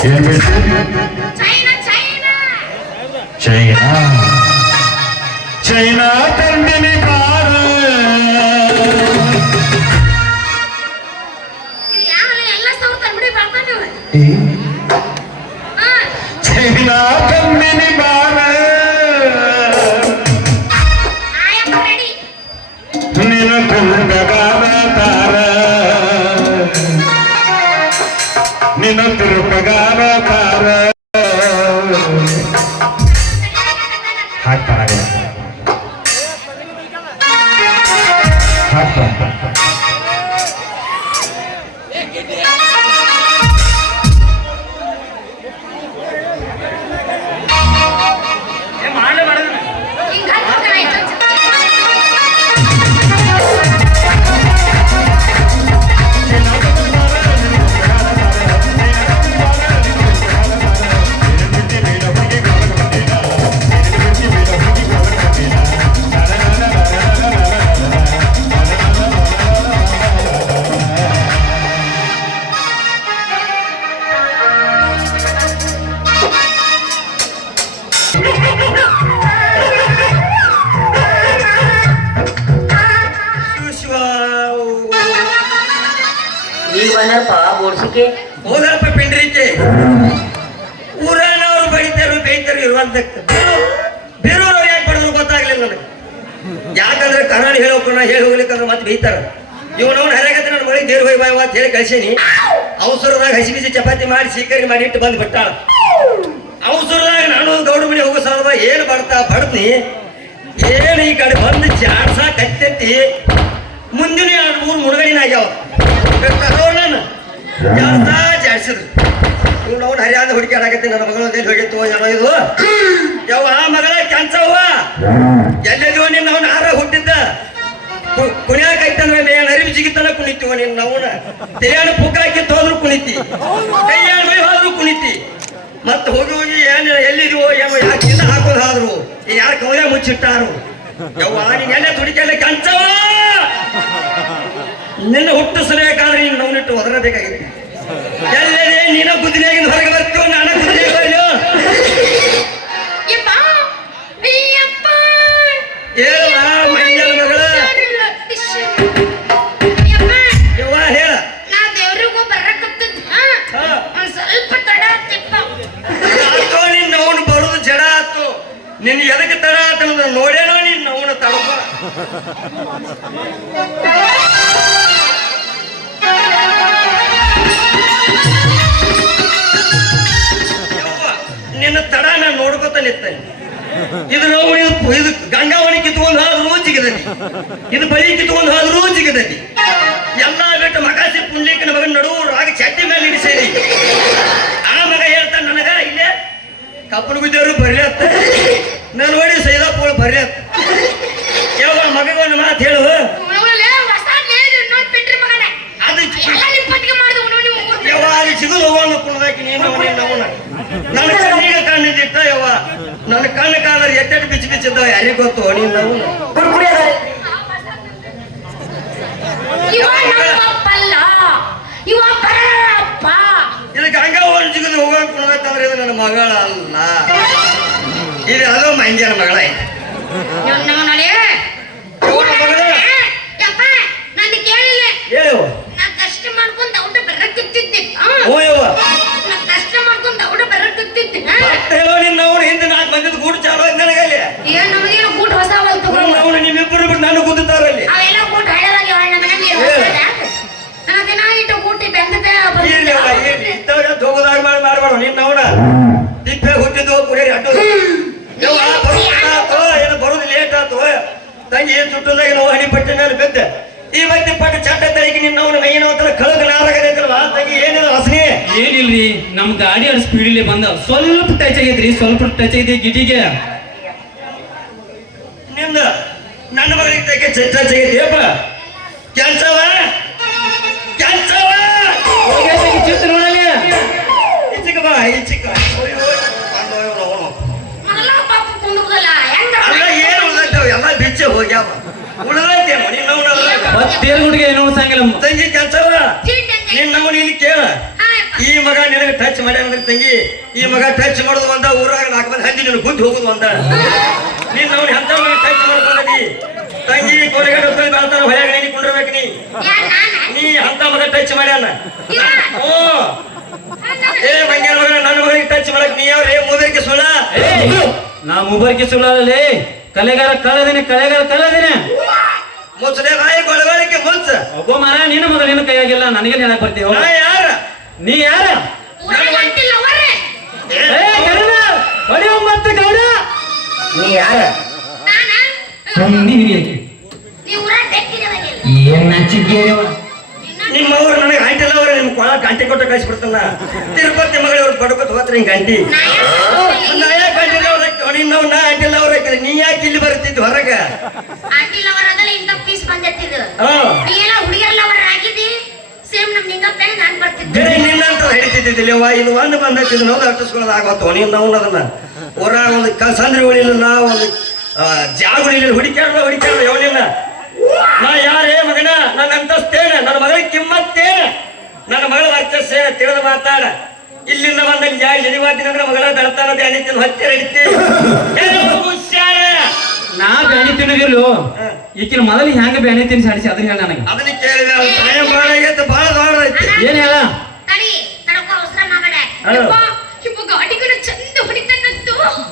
China China ತಂದಿನಿ ಬಾರ China ತಂದಿನಿ ಬಾರ ನಿನ್ನ ತುರುಪಗಾರ ತಾರ ನಿನ್ನ ತುರುಪಗಾರ ತಾರ ಹಾಕ್ತಾರ ಬೋಡ್ಸಿಕೆ ಹೋದಪ್ಪ ಪಿಂಡ್ರಿಕೆ ಊರನವರು ಬೈತಾರು ಬೈತಾರು ಇರುವಂತ ಬೇರೆಯವ್ರು ಯಾಕೆ ಪಡೆದ್ರು ಗೊತ್ತಾಗ್ಲಿಲ್ಲ ನನಗೆ. ಯಾಕಂದ್ರೆ ಕನ್ನಡ ಹೇಳೋಕನ್ನ ಹೇಳಿ ಹೋಗ್ಲಿಕ್ಕಂದ್ರೆ ಮತ್ತೆ ಬೈತಾರ. ಇವನವ್ನು ಹರಿಯಾಗತ್ತೆ ನನ್ನ ಮಳೆ ದೇವ್ರ ಹೋಯ್ ಬಾಯ್ ಅಂತ ಹೇಳಿ ಕಳ್ಸೀನಿ. ಅವಸರದಾಗ ಹಸಿ ಬಿಸಿ ಚಪಾತಿ ಮಾಡಿ ಸೀಕರಿ ಮಾಡಿ ಇಟ್ಟು ಬಂದು ಬಿಟ್ಟಾಳ. ಅವಸರದಾಗ ನಾನು ಗೌಡ ಮನೆ ಹೋಗೋ ಸಲುವ ಏನು ಬಡ್ತೀನಿ ಏನು ಈ ಕಡೆ ಬಂದು ಜಾಡ್ಸ ಕತ್ತೆತ್ತಿ ಮುಂದಿನ 2-3 ಮುಳುಗಡಿನ ಆಗ್ಯಾವ ಜಾಡ್ಸಿದ್ರು. ಇವ್ನು ಅವ್ನು ಹರಿಯಾದ ಹುಡುಕಾಡಕತ್ತಿ ನನ್ನ ಮಗಳು ಎಲ್ಲಿ ಹೋಗಿತ್ತು ಏನೋ ಇದು ಯಾವ ಮಗಳ ಕೆಂಚವ್ವ ಎಲ್ಲೆದೋ ನಿನ್ನ ಅವನ ಹಾರ ಹುಟ್ಟಿದ್ದ ಕುಣಿಯಾಕೈತಂದ್ರೆ ಮೇಣ ಅರಿವಿ ಜಿಗಿತನ ಕುಣಿತೀವ ನಿನ್ನ ಅವನ ತೆರೆಯಾಣ ಪುಕ್ಕ ಹಾಕಿತ್ತು ಹೋದ್ರು ಕುಣಿತಿ ಕೈಯಾಣ ಬೈ ಹೋದ್ರು ಕುಣಿತಿ ಮತ್ತೆ ಹೋಗಿ ಹೋಗಿ ಏನು ಎಲ್ಲಿದೀವೋ ಏನೋ ಯಾಕೆ ಇಲ್ಲ ಹಾಕೋದು ಆದ್ರು ಯಾರು ಕೌಲೆ ಮುಚ್ಚಿಟ್ಟಾರು ಯವ್ವ ನೀನ್ ಎಲ್ಲ ತುಡಿಕೆಲ್ಲ ಕೆಂಚವ್ವ ನಿನ್ನ ಹುಟ್ಟು ಸರಿಯಾಕಾದ್ರೆ ನೀನು ನೋವಿಟ್ಟು ಒದರಬೇಕಾಗಿದೆ. ಎಲ್ಲದೇ ನೀನ ಕುದಿನಾಗಿಂದ ಹೊರಗೆ ಬರ್ತೀವ ನಾನು ಕುದಿನೇ ಹೇಳುವ ಮಂಜಲ ಮಗಳ ಯವ್ವ ಹೇಳ ಆತೋ ನಿನ್ನ ಅವನು ಬರುದು ಜಡ ಆತು ನಿನ್ ಎದಕ್ಕೆ ತಡ ಆತ ನೋಡೇನೋ ನಿನ್ನ ಅವನ ತಡಪ ನಿನ್ನ ತಡ ನಾನು ನೋಡ್ಕೊತ ನಿರ್ತೇನೆ. ಇದು ನಾವು ಇದು ಗಂಗಾವಣಿ ಕಿತ್ಕೊಂಡು ಹೋದ್ರೂ ಜಿಗದತಿ, ಇದು ಬಳಿ ಕಿತ್ಕೊಂಡು ಹೋದ್ರೂ ಜಿಗದತಿ. ಎಲ್ಲ ಬಿಟ್ಟು ಮಗಾಸಿ ಪುಂಡ್ಲಿಕ್ಕನ ಮಗನ ನಡುವರು ಆಗ ಚಟ್ಟಿ ಮೇಲೆ ಇಡಿಸೇರಿ. ಆ ಮಗ ಹೇಳ್ತಾನೆ ನನಗ ಇಲ್ಲೇ ಕಪ್ಪನ ಗುದ್ದೇವ್ರು ಬರ್ರಿ ಅತ್ತ ನಾನು ನೋಡಿ ಸೈದಾಪುಳ ಬರ್ರಿ ಅತ್ತ ಯಾವ ಮಗಗೊಂದು ಮಾತು ಹೇಳುವ ಯಾವ ಅಲ್ಲಿ ಸಿಗುದು ಹೋಗೋಣ ಕುಣದಾಕಿ ನೀನು ಅವನ ನನ್ನ ಕಣ್ಣಿಗ ಕಣ್ಣಿದ್ದಿತ್ತ ಯವ್ವ ನನ್ನ ಕಣ್ಣು ಕಾಲಲ್ಲಿ ಎಟ್ಟೆಟ್ಟು ಬಿಚ್ಚಿ ಬಿಚ್ಚಿದ್ದಾವ ಯಾರಿಗೆ ಗೊತ್ತು ನೀನು ನಾವು ಇದು ಗಂಗಾವಳಿ ಜಿಗದು ಹೋಗೋಣ ಕುಣಬೇಕಂದ್ರೆ ಇದು ನನ್ನ ಮಗಳ ಅಲ್ಲ, ಇದು ಅದೋ ಮಂಜನ ಮಗಳ ಐತೆ. ಹೇಳುವ ಹೇಳೋ ನಿನ್ನ ಅವ್ರು ಹಿಂದೆ 4 ಮಂದಿದ ಗೂಡು ಚಾಲೋ ನನಗಲ್ಲಿ ಅವನು ನಿಮ್ಮಿಬ್ಬರು ಬಿಟ್ಟು ನಾನು ಕೂತಾರಲ್ಲಿ ಹೋಗೋದಾಗ ಮಾಡ್ಬಾರ್ದು ನಿನ್ನ ಅವನ ತಿಪ್ಪೆ ಹುಟ್ಟಿದ್ದು ಕುಡಿಯರಿ ಅಡ್ಡು ಏನು ಬರೋದು ಲೇಟ್ ಆಯ್ತು ತಂಗಿ ಏನ್ ಸುಟ್ಟದಾಗ ನಾವು ಹಣಿಪಟ್ಟಿ ಮೇಲೆ ಬಿದ್ದೆ ಈ ಮತ್ತೆ ಪಟ್ಟ ಚಟ್ಟ ತಳಿಗೆ ನಿನ್ನ ಅವನ ಮೈನ ಒಂಥರ ಕಳಗ ನಾರಾಗದೈತಲ್ವಾ ತಂಗಿ ಏನಿಲ್ಲ ವಾಸನೆ ಏನಿಲ್ರಿ ನಮ್ ಗಾಡಿ ಅಡ್ ಸ್ಪೀಡಲ್ಲಿ ಬಂದ ಸ್ವಲ್ಪ ಟಚ್ ಆಗೈತ್ರಿ ಸ್ವಲ್ಪ ಟಚ್ ಐತಿ ಗಿಟಿಗೆ ನಿಂದ ನನ್ನ ಮಗಳಿಗೆ ಟಚ್ ಆಗೈತಿಯಪ್ಪ ಕೆಲ್ಸವ ಚಿತ್ರ ನೋಡಲಿ ಈಚಿಕ ಬಾ ಈಚಿಕ ಅಲ್ಲ ಏನು ಉಳಿದೈತವ ಎಲ್ಲ ಬಿಚ್ಚೆ ಹೋಗ್ಯಾವ ಉಳಿದೈತೆ ನಿನ್ನ ತೇರ್ಗುಡಿಗೆ ಏನೋ ಸಂಗಿಲ್ಲ ತಂಗಿ ಕೆಲ್ಸವ ನಿನ್ನ ಇಲ್ಲಿ ಕೇಳ ಈ ಮಗ ನಿನಗೆ ಟಚ್ ಮಾಡ್ಯಾನಂದ್ರೆ ತಂಗಿ ಈ ಮಗ ಟಚ್ ಮಾಡೋದು ಒಂದ ಊರಾಗ 4 ಮಂದಿ ಹಂದಿ ನಿನಗೆ ಬುದ್ಧಿ ಹೋಗುದು ಒಂದ ನೀನ್ ಅವ್ನ ಎಂತ ಮಗ ಟಚ್ ಮಾಡ್ಕೊಂಡಿ ತಂಗಿ ಕೋಲಿಗಡೆ ಹೋಗಿ ಬಾಳ್ತಾರ ಹೊರಗೆ ನೀನು ಕುಂಡ್ರಬೇಕು ನೀ ಅಂತ ಮಗ ಟಚ್ ಮಾಡ್ಯಾನ ಓ ಏ ಮಂಗ್ಯಾನ ಮಗ ನನ್ನ ಮಗನಿಗೆ ಟಚ್ ಮಾಡಕ್ ನೀ ಅವ್ರೇ ಮೂದರಿಗೆ ಸುಳ್ಳ ನಾ ಮೂಬರ್ಗೆ ಸುಳ್ಳಾಲೇ ಕಲೆಗಾರ ಕಳೆದೇನೆ ಮುಚ್ಚದೆ ಬಾಯಿ ಗೊಳಗಳಿಗೆ ಮುಚ್ಚ ಒಬ್ಬ ಮರ ನಿನ್ನ ಮಗ ನಿನ್ನ ಕೈಯಾಗಿಲ್ಲ ನನಗೆ ನೆನಪು ಬರ್ತೀವಿ ನಾ ಯಾರ ನೀ ಯಾರ ಹೊಡೆಯುವ ಮತ್ತೆ ಗೌಡ ನೀ ಯಾರ ಏನ್ ನಚ್ಚಿದ್ದೇವ ನಿಮ್ಮವ್ರು ನನಗೆ ಆಂಟಿಲ್ಲ ಅವ್ರು ನಿಮ್ ಕೊಳ ಗಂಟೆ ಕೊಟ್ಟ ಕಳಿಸ್ಬಿಡ್ತಲ್ಲ ತಿರುಪತಿ ಮಗಳು ಬಡ್ಕೊತ ಹೋತ್ರ ಹಿಂಗ ಗಂಟಿ ನಾ ಯಾಕೆ ಗಂಟಿಲ್ಲ ಅವ್ರ ನಿನ್ನವ್ ನಾ ಆಂಟಿಲ್ಲ ಅವ್ರ ನೀ ಯಾಕೆ ಇಲ್ಲಿ ಬರ್ತಿದ್ದು ಹೊರಗ ನಿನ್ನಂತ ಹಿಡಿತಿದ್ದಿಲ್ಲ ಇದು ಒಂದು ಬಂದಿದ್ದು ನಾವು ಅಟ್ಟಿಸ್ಕೊಳ್ಳೋದು ಆಗತ್ತು ನೀನು ನಾವು ಅದನ್ನ ಊರಾಗ ಒಂದು ಸಂದ್ರಿ ಉಳಿಲಿಲ್ಲ ಒಂದು ಜಾಗುಳಿಲ್ಲ ಹುಡಿಕ್ಯಾಡ ಅವನಿಲ್ಲ ನಾ ಯಾರೇ ಮಗನ ನನ್ನ ಅಂತಸ್ತೇನೆ ನನ್ನ ಮಗಳಿಗೆ ಕಿಮ್ಮತ್ತೇನೆ ನನ್ನ ಮಗಳ ವರ್ಚಸ್ಸೇನ ತಿಳಿದು ಮಾತಾಡ ಇಲ್ಲಿಂದ ಬಂದ ಜಾಗ ಜಡಿವಾತಿನ ಅಂದ್ರೆ ಮಗಳ ದಳ್ತಾನ ಧ್ಯಾನಿತ್ತಿನ ಹತ್ತಿರ ಹಿಡಿತಿ ನಾ ಬ್ಯಾಣಿ ತಿನ್ನೋದಿಲ್ಲ ಈಕಿನ ಮೊದಲು ಹೆಂಗ ಬ್ಯಾಣಿ ತಿನ್ಸಿ ಹಡಿಸಿ ಅದನ್ನ ಹೇಳ ನನಗೆ ಅದನ್ನ ಕೇಳಿದೆ ಟೈಮ್ ಬಹಳ ದೊಡ್ಡ ಐತಿ ಏನ್ ಹೇಳ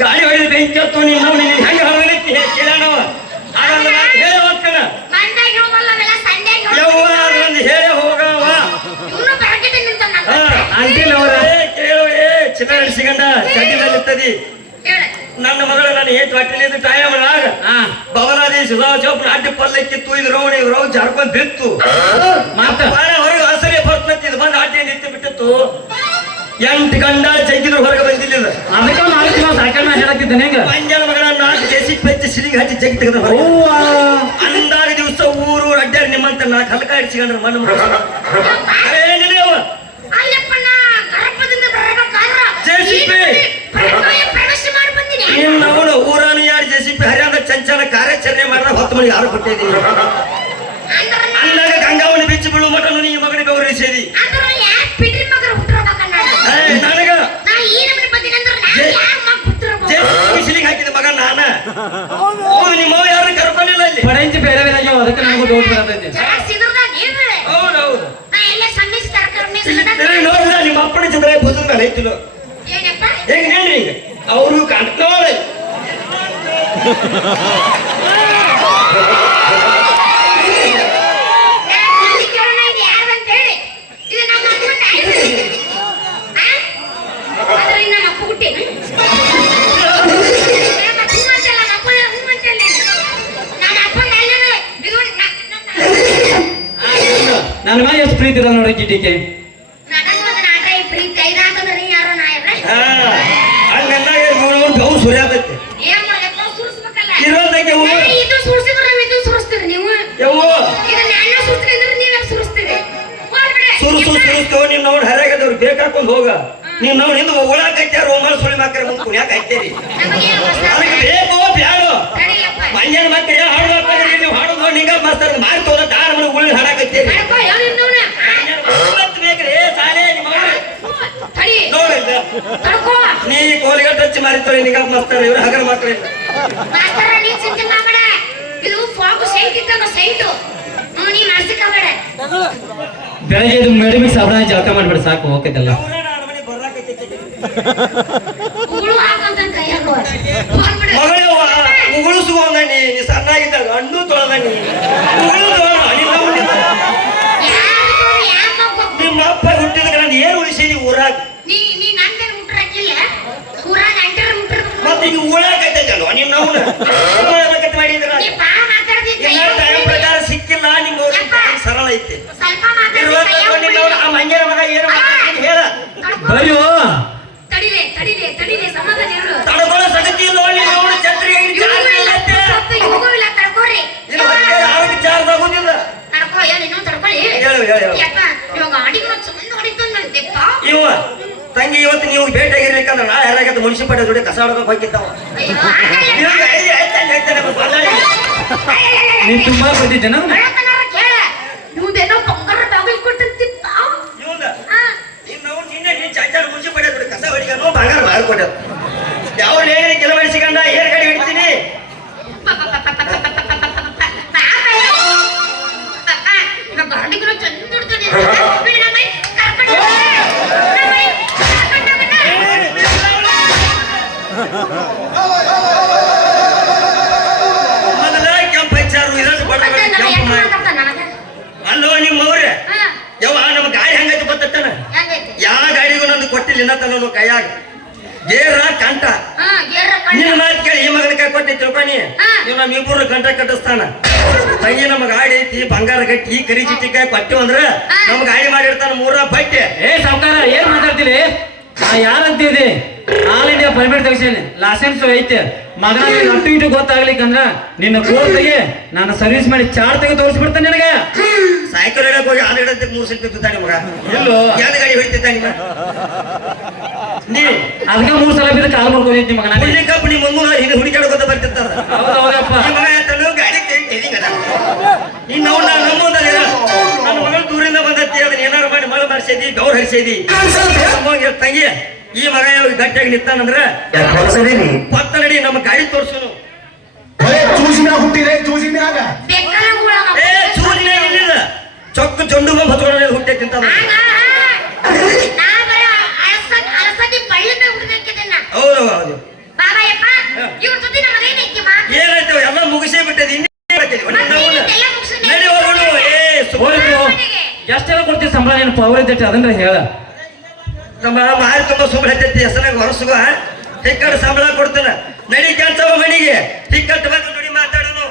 ಗಾಡಿ ಹೊಡೆದ ಬೆಂಕಿ ಹತ್ತು ನೀನು ಹೆಂಗ ಹೊರಗೈತಿ ಕೇಳೋಣವ ಹಾಗಂದ್ರೆ ಹೇಳಿ ಹೋಗ್ತಾನ ಹೇಳಿ ಹೋಗವ ಅಂಟಿಲ್ ಅವರ ಕೇಳು ಚಿನ್ನ ಸಿಗಂಡ ಚಡ್ಡಿನಲ್ಲಿರ್ತದಿ ನನ್ನ ಮಗಳು ನಾನು ಏಟ್ ಹೊಟ್ಟಿಲಿದ್ದು ಟೈಮ್ನಾಗ ಭವನಾದಿ ಸುಧಾಚೋಪ್ನ ಅಡ್ಡಿ ಪಲ್ಲಕ್ಕಿ ತುಯ್ದು ರೌಣಿ ರೌ ಜಾರ್ಕೊಂಡ್ ಬಿತ್ತು ಹೊರಗೆ ಹಸರಿ ಬರ್ತೈತಿ ಬಂದು ಅಡ್ಡಿ ನಿಂತು ಬಿಟ್ಟಿತ್ತು 8 ಗಂಡ ಜಗ್ಗಿದ್ರು ಹೊರಗೆ ಬಂದಿಲ್ಲ ಹೇಳತ್ತಿದ್ದೇನೆ ಮಂಜನ ಮಗಳ 4 ದೇಶಕ್ಕೆ ಬೆಚ್ಚಿ ಸಿಡಿಗೆ ಹಚ್ಚಿ ಜಗ್ಗಿ ತೆಗೆದ ಅಂದಾಗ ದಿವಸ ಊರು ಅಡ್ಡಾಡಿ ನಿಮ್ಮಂತ 4 ಹಲ್ಕ ಇಡ್ಸಿಕೊಂಡ್ರೆ ಮಣ್ಣು ಏನಿಲ್ಲ ಅವನು ಊರಾನು ಯಾರು ಜೆಸಿಪಿ ಹರಿಯಾಣ ಚಂಚಲ ಕಾರ್ಯಾಚರಣೆ ಮಾಡಿದ 10 ಮಣಿ ಯಾರು ಕೊಟ್ಟಿದ್ದೀನಿ ಅಂದಾಗ ಗಂಗಾವಳಿ ಬಿಚ್ಚಿ ಬೀಳು ಮಠ ನೀ ಮಗನಿಗೆ ಗೌರವಿಸಿದಿ ನನಗ ಸಿಲಿಗೆ ಹಾಕಿದ ಮಗ ನಾನ ನಿಮ್ಮ ಯಾರು ಕರ್ಕೊಂಡಿಲ್ಲ ಇಲ್ಲಿ ಪಡೆಂಚಿ ಬೇರೆ ಬೇರೆ ಆಗ್ಯಾವ ಅದಕ್ಕೆ ನನಗೂ ಡೌಟ್ ಬರ್ತೈತಿ ಹೌದೌದು ನೋಡಿದ ನಿಮ್ಮ ಅಪ್ಪನ ಚಿತ್ರ ಭುಜದ ಮೇಲೆ ಐತಿಲ್ಲ ಹೆಂಗ್ ಹೇಳ್ರಿ ಈಗ ಅವರು ಕಾಣ್ತಾವಳೆ ನನ್ನ ಮೇಲೆ ಎಷ್ಟು ಪ್ರೀತಿ ಇದ ನೋಡಿ ಗಿಟ್ಟಿಗೆ ಹಂಗಂದಾಗ ಗೌ ಸುರಿಯಾದೈತಿ ಇರೋದಕ್ಕೆ ಸುರಿಸ್ತೇವ ನೀವ್ ನೋಡ್ ಹರಿಯಾಗದವ್ರು ಬೇಕಾಕೊಂಡ್ ಹೋಗ ನೀವ್ ನಾವು ನಿಂದು ಒಳಕೈತ್ಯಾರ ಒಮ್ಮಳ ಸುಳಿ ಮಾಕರೆ ಮುಂದೆ ಕುಣ್ಯಾಕ ಹಾಕ್ತೇರಿ ಅದಕ್ಕೆ ಬೇಕೋ ಬ್ಯಾಡೋ ಮಂಜನ ಮಕ್ಕಳು ಹಾಡು ಹಾಕ್ತಾರೆ ನೀವು ಹಾಡೋದು ನೋಡಿ ನಿಂಗ ಮಾಸ್ತಾರ ಮಾರಿ ತೋದ ತಾರ ಮನೆ ಉಳ್ಳಿ ಹಾಡಾಕೈತೇರಿ ಬೇಕ್ರಿ ಸಾಲೆ ನೋಡಿಲ್ಲ ನೀ ಕೋಲಿಗೆ ಟಚ್ ಮಾರಿತೋರಿ ನಿಂಗ ಮಾಸ್ತಾರ ಇವ್ರು ಹಗರ ಮಕ್ಕಳು ಬೆಳಗ್ಗೆ ಇದು ಮೆಡಿಮಿಕ್ ಸಾಬಣ ಜಳಕ ಮಾಡ್ಬೇಡ ಸಾಕು ಹೋಗ್ತೈತಲ್ಲ ಉಗುಳಿಸುವಂಗ ನೀ ಸಣ್ಣಾಗಿದ್ದಾಗ ಹಣ್ಣು ತೊಳೆದಂಗ ನಿಮ್ಮ ಅಪ್ಪ ಹುಟ್ಟಿದ ನಂದು ಏನು ಉಳಿಸಿದಿ ಊರಾಗ ಮತ್ತೆ ಈಗ ಊಳಾಕೈತಲ್ಲ ನಿಮ್ಮ ಮಾಡಿದ್ರ ಪ್ರಕಾರ ಸಿಕ್ಕಿಲ್ಲ ನಿಮ್ಮ ಸರಳ ಐತಿ ಆ ಮಂಗ್ಯನ ಮಗ ಏನು ಹೇಳ ಬರೀ ತಡಕೊಳ್ಳೋ ಸಗತಿ ಇಲ್ಲ ನೋಡಿ ಛತ್ರಿಗೆ ಚಾರ್ಜ್ ಆಗುದಿಲ್ಲ ಇವ ತಂಗಿ ಇವತ್ತು ನೀವು ಭೇಟಿಯಾಗಿರ್ಬೇಕಂದ್ರೆ ನಾ ಯಾರಾಗತ್ತೆ ಮುನ್ಸಿಪಾಲ್ಟಿ ಜೋಡಿ ಕಸ ಹೊಡ್ಬೇಕು ಹೋಗಿದ್ದಾವ ನೀನ್ ತುಂಬಾ ಬಂದಿದ್ದೇನ ಇವಂದ ನೀನು ಚಾಚಾಡು ಮುಚ್ಚಿ ಪಡೆಯೋದು ಕಸ ಹೊಡಿಗನು ಬಂಗಾರ ಮಾರ್ಕೊಟ್ಟೆ ಯಾವ ಲೇಡಿ ಕೆಲವು ಸಿಗಂಡ ಏರ್ ಗಾಡಿ ಹಿಡಿತೀನಿ ಮೊದಲ ಕೆಂಪ ಹಚ್ಚಾರು ಇದನ್ನು ಕೆಂಪು ಮಾಡಿ ಅಲ್ಲೋ ನಿಮ್ಮವ್ರೆ ಯವ್ವ ನಮ್ಮ ಗಾಡಿ ಹೆಂಗೈತಿ ಗೊತ್ತಟ್ಟನ ಯಾವ ಗಾಡಿಗೂ ನಂದು ಕೊಟ್ಟಿಲ್ಲ ಇನ್ನ ತನ್ನ ಕೈಯಾಗ ಗೇರ ಕಂಠ ನಿನ್ನ ಮಾತು ಕೇಳಿ ಈ ಮಗನ ಕೈ ಕೊಟ್ಟಿ ತಿಳ್ಕೊನಿ ನೀವು ನಮ್ಮ ಇಬ್ಬರು ಗಂಟ ಕಟ್ಟಿಸ್ತಾನ ತಂಗಿ ನಮ್ಮ ಗಾಡಿ ಐತಿ ಬಂಗಾರ ಗಟ್ಟಿ ಈ ಕರಿ ಚಿಟ್ಟಿ ಕೈ ಕೊಟ್ಟಿವ್ ಅಂದ್ರ ನಮ್ ಗಾಡಿ ಮಾಡಿರ್ತಾನ 3 ಬಟ್ಟೆ ಏ ಸಾವುಕಾರ ಏನ್ ಮಾತಾಡ್ತೀರಿ ನಾ ಯಾರಂತೀವಿ ಆಲ್ ಇಂಡಿಯಾ ಪರ್ಮಿಟ್ ತೆಗಿಸೇನೆ ಲೈಸೆನ್ಸ್ ಐತೆ ಮಗನ ಅಟ್ಟು ಇಟ್ಟು ಗೊತ್ತಾಗ್ಲಿಕ್ಕಂದ್ರ ನಿನ್ನ ಕೋರ್ಟ್ಗೆ ನಾನು ಸರ್ವಿಸ್ ಮಾಡಿ ಚಾರ್ಜ್ ತೆಗೆ ತೋರಿಸ್ಬಿಡ್ತಾನೆ ನಿನಗೆ ಸೈಕಲ್ ಹಿಡಕ್ ಹೋಗಿ ಆಲ್ ಹಿಡಕ್ಕೆ 3 ಸೆಂಟ್ ಬಿದ್ದಾನೆ ಮಗ ಇಲ್ಲೋ ಯಾವ್ದು ಗಾಡಿ ಹೊಡಿತಿದ್ದ ನಿಮ್ಮ ನೀ ಅದಕ್ಕೆ 3 ಸಲ ಬಿದ್ದು ಕಾಲ್ ಮಾಡ್ಕೋದಿತ್ತು ಮಗನ ಹುಡುಗಿ ಕಂಪನಿ ಮುಂದೆ ಹಿಂದೆ ಹುಡುಕಾಡ್ಕೊತ ಬರ್ತಿರ್ತಾರ ಹೌದಪ್ಪ ಈ ಮಗ ಹೇಳ್ತಾನು ಗಾಡಿ ತೆಗಿಂಗ್ ಅದ ಇನ್ನು ಅವ್ನು ನಾನು ನಮ್ಮೊಂದಲ್ಲ ನನ್ನ ಮಗಳು ದೂರಿಂದ ಬಂದತ್ತಿ ಅದನ್ನ ಏನಾರು ಮಾಡಿ ಮಳೆ ಮಾಡಿಸಿದಿ ಗೌರ್ ಹರಿಸಿದಿ ತಂಗಿ ಈ ಮಗ ಯಾವ ಗಟ್ಟಿಯಾಗಿ ನಿಂತಾನಂದ್ರ ಪತ್ತ ನಡಿ ನಮ್ಮ ಗಾಡಿ ತೋರ್ಸುನು చూసినా ಹುಟ್ಟಿದೆ చూసిನಾಗ ಏ ಚೂರಿನಾಗ ಇಲ್ಲಿಲ್ಲ ಚೊಕ್ಕ ಚೊಂಡು ಬಂದು ಹಚ್ಕೊಂಡ ಹುಟ್ಟೆ ತಿಂತ ಹೌದು ಹೌದು ಏನಾಯ್ತವ ಎಲ್ಲ ಮುಗಿಸೇ ಬಿಟ್ಟದ ನಡಿ ಹೋಗೋಣ ಏ ಹೋಗ್ರು ಎಷ್ಟೆಲ್ಲ ಕೊಡ್ತೀವಿ ಸಂಬಳ ನೀನು ಪವರ್ ಇದ್ದೈತಿ ಅದನ್ನ ಹೇಳ ನಮ್ಮ ಮಾರಿ ತುಂಬಾ ಸುಮ್ಮನೆ ಹತ್ತೈತಿ ಹೆಸರಾಗ ಹೊರಸುಗ ಟಿಕ್ಕಟ್ ಸಂಬಳ ಕೊಡ್ತಾನ ನಡಿ ಕೆಲಸ ಮನೆಗೆ ಟಿಕ್ಕಟ್ ಬಂದು ನುಡಿ ಮಾತಾಡೋನು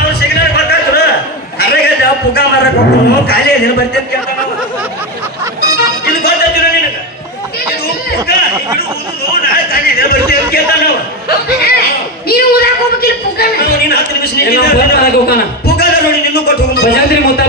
ಅವ್ರು ಸಿಗ್ನಲ್ ಬರ್ತಾರ ಅರೆಗ ಪುಗ ಮಾರಕ್ ಹೋಗ್ತಾನು ಖಾಲಿ ನೀನು ಬರ್ತೀನಿ ಕೇಳ್ತಾನ ಇದು ಗೊತ್ತಿಲ್ಲ ನಿನಗ ಇದು ಪುಗ ಇದು ಊದು ನಾಳೆ ಖಾಲಿ ಇದೆ ಬರ್ತೀನಿ ಕೇಳ್ತಾನ ನೀನು ಊರಾಗ ಹೋಗ್ಬೇಕಿಲ್ಲ ಪುಗ್ಗನ ನೀನು 10 ನಿಮಿಷ ಹೋಗೋಣ ಪುಗದ ನೋಡಿ ನಿನ್ನೂ ಕೊಟ್ಟು ಹೋಗ್ಬೇಕು ಭಜಂತ್ರಿ ಮೊತ್ತ